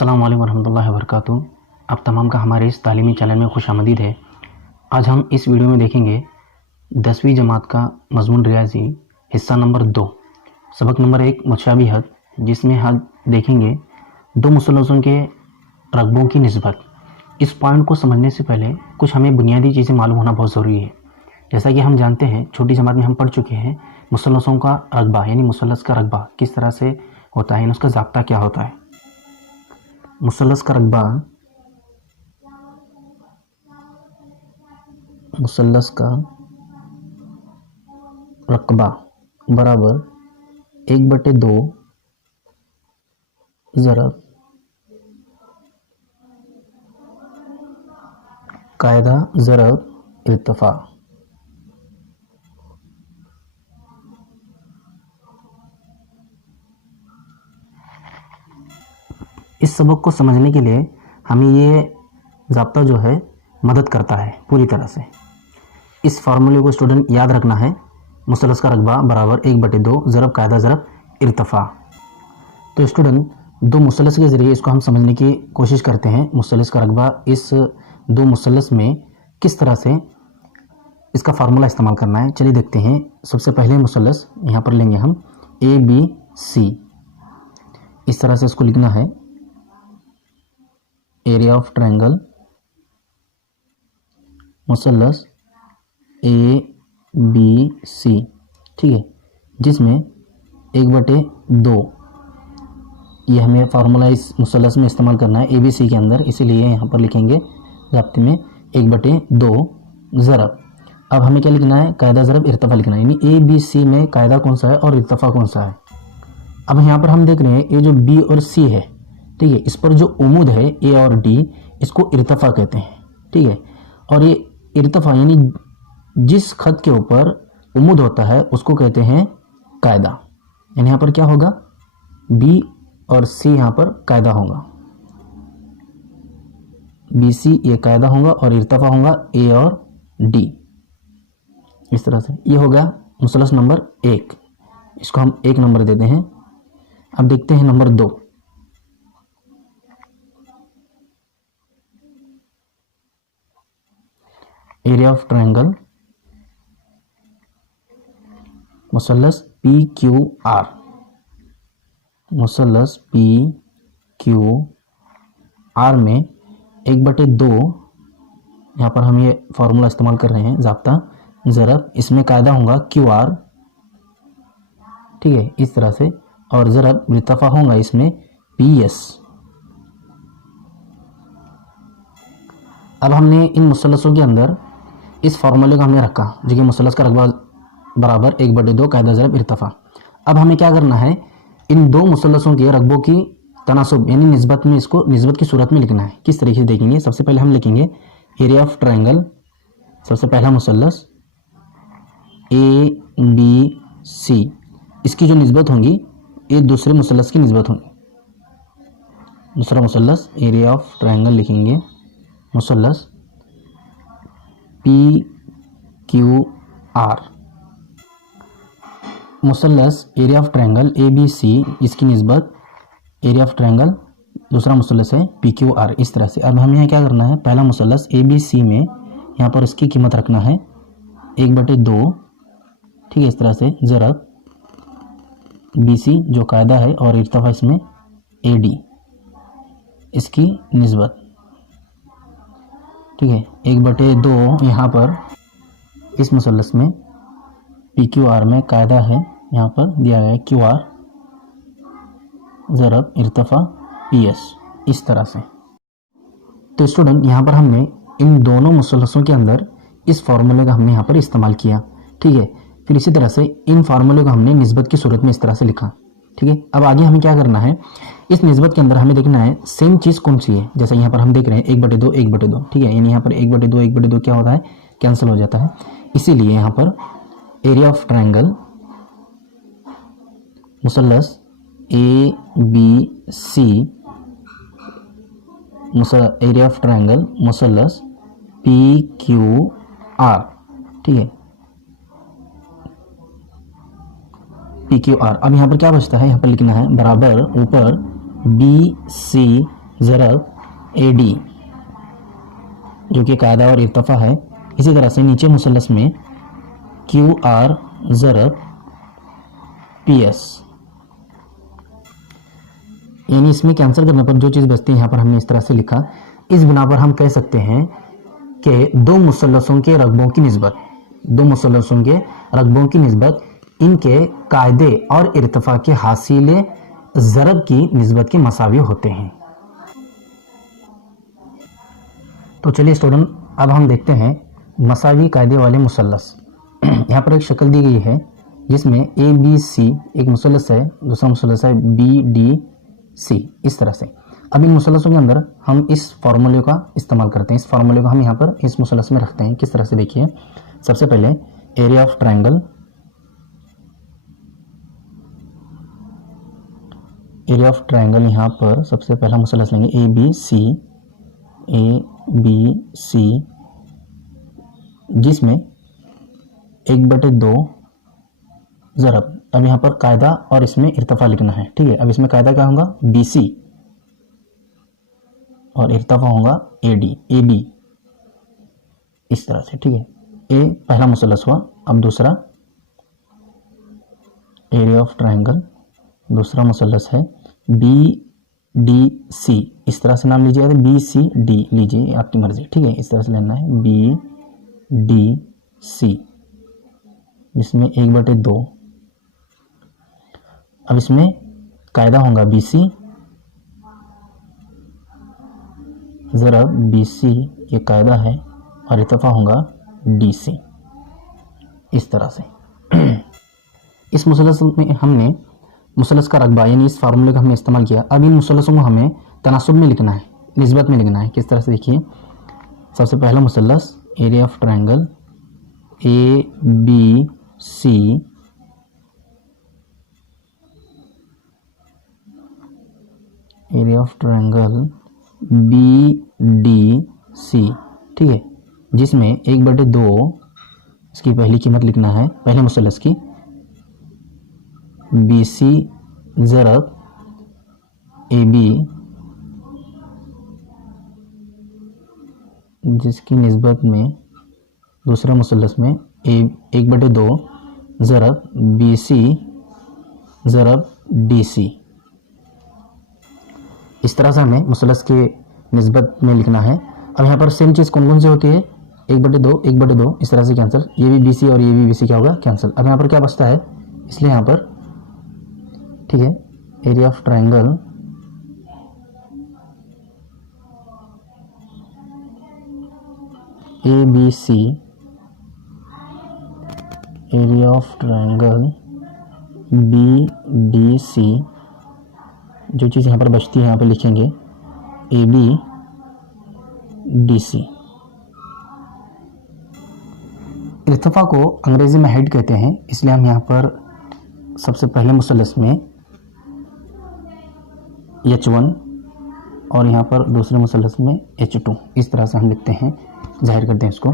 अस्सलाम वालेकुम रहमतुल्लाहि व बरकातुहू। आप तमाम का हमारे इस तालीमी चैनल में खुश आमदीद है। आज हम इस वीडियो में देखेंगे 10वीं जमात का मज़मून रियाजी हिस्सा नंबर 2 सबक नंबर 1 मुतशाबिहत, जिसमें हम देखेंगे दो मुसल्लसों के रकबों की निस्बत। इस पॉइंट को समझने से पहले कुछ हमें बुनियादी चीज़ें मालूम होना बहुत ज़रूरी है। जैसा कि हम जानते हैं, छोटी जमात में हम पढ़ चुके हैं मुसल्लसों का रकबा यानी मुसल्लस का रकबा किस तरह से होता है, उसका ज़ाब्ता क्या होता है। मुसल्लस का रकबा, मुसल्लस का रकबा बराबर 1/2 ज़रब कायदा ज़रब इर्तिफ़ा। इस सबक को समझने के लिए हमें ये ज़ाब्ता जो है मदद करता है पूरी तरह से। इस फार्मूले को स्टूडेंट याद रखना है, मुसल्लस का रकबा बराबर 1/2 ज़रब कायदा ज़रब इर्तिफ़ा। तो स्टूडेंट दो मुसल्लस के ज़रिए इसको हम समझने की कोशिश करते हैं। मुसल्लस का रकबा, इस दो मुसल्लस में किस तरह से इसका फार्मूला इस्तेमाल करना है, चलिए देखते हैं। सबसे पहले मुसल्लस यहाँ पर लेंगे हम ABC। इस तरह से इसको लिखना है, एरिया ऑफ ट्रायंगल मुसल्लस ABC, ठीक है, जिसमें 1/2 ये हमें फार्मूला इस मुसल्लस में इस्तेमाल करना है ABC के अंदर, इसीलिए यहाँ पर लिखेंगे ज़ाब्ते में 1/2 ज़रब। अब हमें क्या लिखना है, कायदा ज़रब इर्तिफ़ा लिखना है, यानी ABC में कायदा कौन सा है और इर्तिफ़ा कौन सा है। अब यहाँ पर हम देख रहे हैं ये जो B और C है, ठीक है, इस पर जो उमूद है A और D, इसको इर्तिफ़ा कहते हैं, ठीक है। और ये इर्तिफ़ा यानी जिस खत के ऊपर उमूद होता है उसको कहते हैं कायदा। यानी यहाँ पर क्या होगा, B और C यहाँ पर कायदा होगा, BC ये कायदा होगा और इर्तिफ़ा होगा A और D। इस तरह से ये होगा मुसल्लस नंबर 1, इसको हम 1 नंबर देते हैं। अब देखते हैं नंबर 2। एरिया ऑफ ट्रायंगल मुसल्लस PQR, मुसल्लस PQR में 1/2 यहाँ पर हम ये फार्मूला इस्तेमाल कर रहे हैं, ज़ाब्ता ज़रब, इसमें कायदा होगा QR, ठीक है, इस तरह से, और ज़रब इर्तिफ़ा होगा इसमें PS। अब हमने इन मुसल्लसों के अंदर इस फार्मूले को हमने रखा, जो कि मुसल्लस का रकबा बराबर 1/2 कायदा ज़रब इर्तिफ़ा। अब हमें क्या करना है, इन दो मुसल्लसों के रकबों की तनासुब यानी निस्बत में, इसको निस्बत की सूरत में लिखना है। किस तरीके से देखेंगे, सबसे पहले हम लिखेंगे एरिया ऑफ ट्रायंगल, सबसे पहला मुसल्लस ABC, इसकी जो निस्बत होंगी ये दूसरे मुसल्लस की निस्बत होंगी। दूसरा मुसल्लस एरिया ऑफ ट्रायंगल लिखेंगे मुसल्लस PQR, मुसल्लस एरिया ऑफ ट्रायंगल ABC, इसकी निस्बत एरिया ऑफ ट्रायंगल दूसरा मुसल्लस है PQR, इस तरह से। अब हमें यहाँ क्या करना है, पहला मुसल्लस ABC में यहाँ पर इसकी कीमत रखना है 1/2, ठीक है, इस तरह से, ज़रब BC जो कायदा है और इर्तिफ़ा इसमें AD, इसकी निस्बत, ठीक है, 1/2 यहाँ पर इस मुसल्लस में PQR में कायदा है, यहाँ पर दिया गया है QR ज़रब इर्तिफ़ा PS, इस तरह से। तो स्टूडेंट यहाँ पर हमने इन दोनों मुसल्लसों के अंदर इस फार्मूले का हमने यहाँ पर इस्तेमाल किया, ठीक है। फिर इसी तरह से इन फार्मूले को हमने निस्बत की सूरत में इस तरह से लिखा, ठीक है। अब आगे हमें क्या करना है, इस निस्बत के अंदर हमें देखना है सेम चीज़ कौन सी है। जैसे यहाँ पर हम देख रहे हैं 1/2 1/2, ठीक है, यानी यहाँ पर 1/2 1/2 क्या होता है, कैंसिल हो जाता है। इसीलिए यहाँ पर एरिया ऑफ ट्रायंगल मुसल्लस ABC, एरिया ऑफ ट्रायंगल मुसल्लस PQR, ठीक है, PQR। अब यहाँ पर क्या बचता है, यहाँ पर लिखना है बराबर ऊपर BC ज़रब AD जो कि कायदा और इर्तफ़ा है। इसी तरह से नीचे मुसल्लस में QR ज़रब PS, यानी इसमें कैंसिल करने पर जो चीज़ बचती है यहाँ पर हमने इस तरह से लिखा। इस बिना पर हम कह सकते हैं कि दो मुसल्लसों के रकबों की निस्बत इनके कायदे और इर्तफ़ा के हासिल ज़रब की निस्बत के मसावी होते हैं। तो चलिए स्टूडेंट, अब हम देखते हैं मसावी कायदे वाले मुसल्लस। यहाँ पर एक शक्ल दी गई है जिसमें ABC एक मुसल्लस है, दूसरा मुसल्लस है BDC, इस तरह से। अब इन मुसल्लसों के अंदर हम इस फार्मूले का इस्तेमाल करते हैं। इस फार्मूले को हम यहाँ पर इस मुसल्लस में रखते हैं। किस तरह से देखिए, सबसे पहले एरिया ऑफ ट्रायंगल यहाँ पर सबसे पहला मुसल्लस लेंगे ABC, जिसमें 1/2 ज़रब, अब यहाँ पर कायदा और इसमें इर्तफ़ा लिखना है। ठीक है, अब इसमें कायदा क्या होगा BC और इर्तफ़ा होगा AB, इस तरह से। ठीक है, ए पहला मुसल्लस हुआ। अब दूसरा एरिया ऑफ ट्रायंगल, दूसरा मुसल्लस है BDC, इस तरह से नाम लीजिए, BCD लीजिए, आपकी मर्जी। ठीक है, इस तरह से लेना है BDC, जिसमें 1/2। अब इसमें कायदा होगा BC ज़रब BC, ये कायदा है, और इर्तफ़ा होगा DC, इस तरह से। इस मुसल्लस में हमने मुसल्लस का रकबा यानी इस फार्मूले का हमने इस्तेमाल किया। अब इन मुसल्लसों को हमें तनासुब में लिखना है, निस्बत में लिखना है। किस तरह से देखिए, सबसे पहला मुसल्लस area of triangle ABC, area of triangle BDC, ठीक है, जिसमें 1/2 इसकी पहली कीमत लिखना है, पहले मुसल्लस की BC ज़रब AB, जिसकी निस्बत में दूसरा मुसल्लस में 1/2 ज़रब BC ज़रब DC, इस तरह से हमें मुसल्लस के निस्बत में लिखना है। अब यहाँ पर सेम चीज़ कौन कौन सी होती है, 1/2 इस तरह से कैंसिल, ये भी BC और ये भी BC क्या होगा कैंसिल। अब यहाँ पर क्या बचता है, इसलिए यहाँ पर ठीक है, area of triangle ABC, area of triangle BDC, जो चीज़ यहाँ पर बचती है यहाँ पर लिखेंगे ABDC। इर्तफ़ा को अंग्रेज़ी में हेड कहते हैं, इसलिए हम यहाँ पर सबसे पहले मुसल्लस में H1 और यहाँ पर दूसरे मुसल्लस में H2, इस तरह से हम लिखते हैं, जाहिर करते हैं इसको।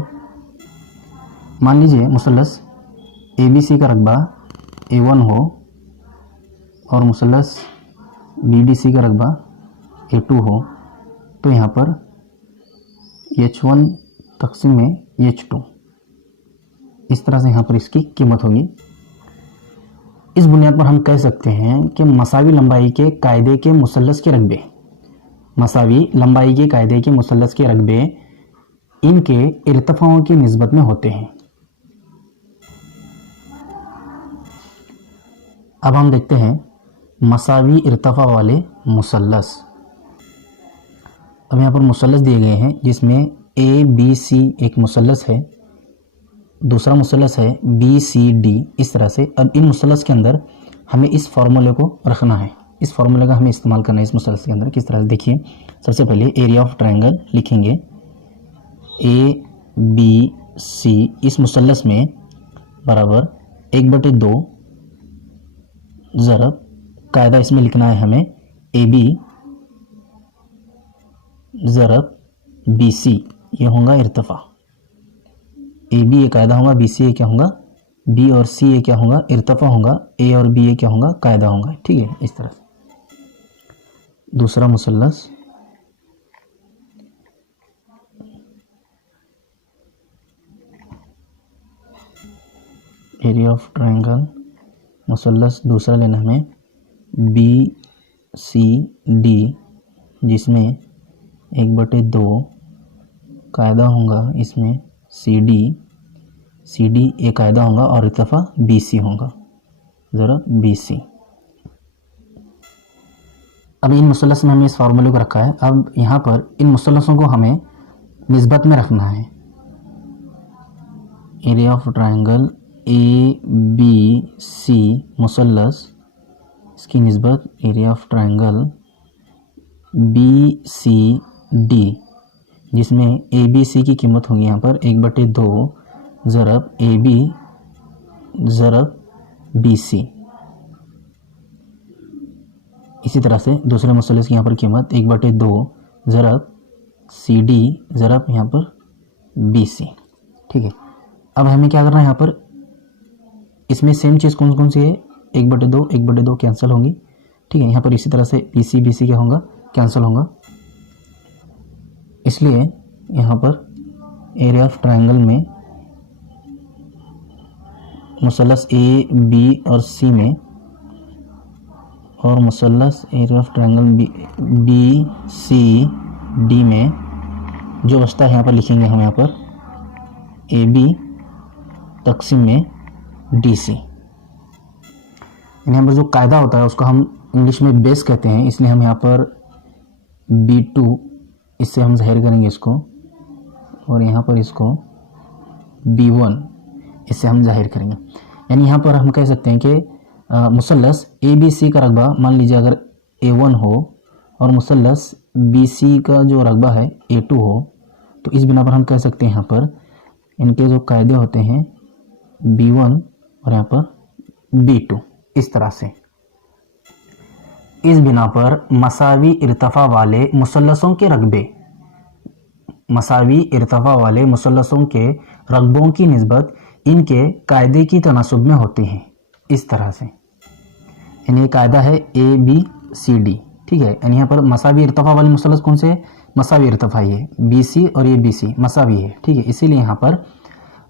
मान लीजिए मुसल्लस ABC का रकबा A1 हो और मुसल्लस BDC का रकबा A2 हो, तो यहाँ पर H1 तक़सीम में H2, इस तरह से यहाँ पर इसकी कीमत होगी। इस बुनियाद पर हम कह सकते हैं कि मसावी लंबाई के कायदे के मुसल्लस के रकबे, मसावी लंबाई के कायदे के मुसल्लस के रकबे इनके इर्तफ़ाओं की निस्बत में होते हैं। अब हम देखते हैं मसावी इर्तफ़ा वाले मुसल्लस। अब यहाँ पर मुसल्लस दिए गए हैं जिसमें ABC एक मुसल्लस है, दूसरा मुसल्लस है BCD, इस तरह से। अब इन मुसल्लस के अंदर हमें इस फार्मूले को रखना है, इस फार्मूले का हमें इस्तेमाल करना है इस मुसल्लस के अंदर। किस तरह से देखिए, सबसे पहले एरिया ऑफ ट्रायंगल लिखेंगे ABC, इस मुसल्लस में बराबर 1/2 ज़रब, कायदा इसमें लिखना है हमें AB ज़रब BC, ये होगा इर्तफ़ा। AB ये कायदा होगा, BC ये क्या होगा, B और C ये क्या होगा इर्तफ़ा होगा, A और B ये क्या होगा कायदा होगा। ठीक है, इस तरह से। दूसरा मुसल्लस एरिया ऑफ ट्रायंगल मुसल्लस दूसरा लेना हमें BCD, जिसमें 1/2 कायदा होगा, इसमें CD एक कायदा होगा और इर्तिफा BC होगा, ज़रा BC। अब इन मुसल्लस में हमने इस फार्मूले को रखा है। अब यहाँ पर इन मुसल्लसों को हमें निस्बत में रखना है। एरिया ऑफ ट्रायंगल ABC मुसल्लस, इसकी निस्बत एरिया ऑफ ट्रायंगल BCD, जिसमें ABC की कीमत होगी यहाँ पर 1/2 ज़रब AB ज़रब BC। इसी तरह से दूसरे मुसल्लस की यहाँ पर कीमत 1/2 ज़रब CD ज़रब यहाँ पर BC। ठीक है, अब हमें क्या करना है, यहाँ पर इसमें सेम चीज़ कौन कौन सी है, 1/2 कैंसिल होंगी। ठीक है, यहाँ पर इसी तरह से BC क्या होगा, कैंसिल होगा। इसलिए यहाँ पर एरिया ऑफ ट्रायंगल में मुसल्लस AB और C में और मुसल्लस एरिया ऑफ ट्रायंगल BCD में जो बचता है यहाँ पर लिखेंगे हम यहाँ पर AB तक़सीम में DC। यहाँ पर जो कायदा होता है उसको हम इंग्लिश में बेस कहते हैं, इसलिए हम यहाँ पर B2 इससे हम ज़ाहिर करेंगे इसको, और यहाँ पर इसको B1 इससे हम ज़ाहिर करेंगे। यानी यहाँ पर हम कह सकते हैं कि मुसल्लस ABC का रकबा मान लीजिए अगर A1 हो और मुसल्लस BC का जो रकबा है A2 हो, तो इस बिना पर हम कह सकते हैं यहाँ पर इनके जो कायदे होते हैं B1 और यहाँ पर B2, इस तरह से। इस बिना पर मसावी इर्तिफा वाले मुसल्लसों के रकबे, मसावी इर्तिफा वाले मुसल्लसों के रकबों की निस्बत इनके कायदे की तनासुब में होती है, इस तरह से। यानी कायदा है ABCD। ठीक है, यानी यहाँ पर मसावी इर्तिफा वाले मुसल्लस कौन से है, मसावी इर्तिफा ये BC और ये BC मसावी है। ठीक है, इसीलिए यहाँ पर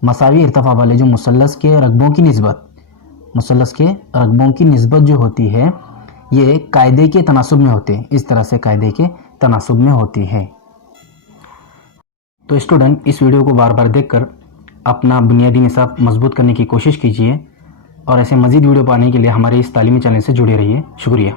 मसावी इर्तिफा वाले जो मुसल्लस के रकबों की निस्बत, मुसल्लस के रकबों की निस्बत जो होती है ये कायदे के तनासुब में होते हैं, इस तरह से कायदे के तनासुब में होती है। तो स्टूडेंट, इस वीडियो को बार बार देखकर अपना बुनियादी निसाब मजबूत करने की कोशिश कीजिए और ऐसे मज़ीद वीडियो पाने के लिए हमारे इस तालीमी चैनल से जुड़े रहिए। शुक्रिया।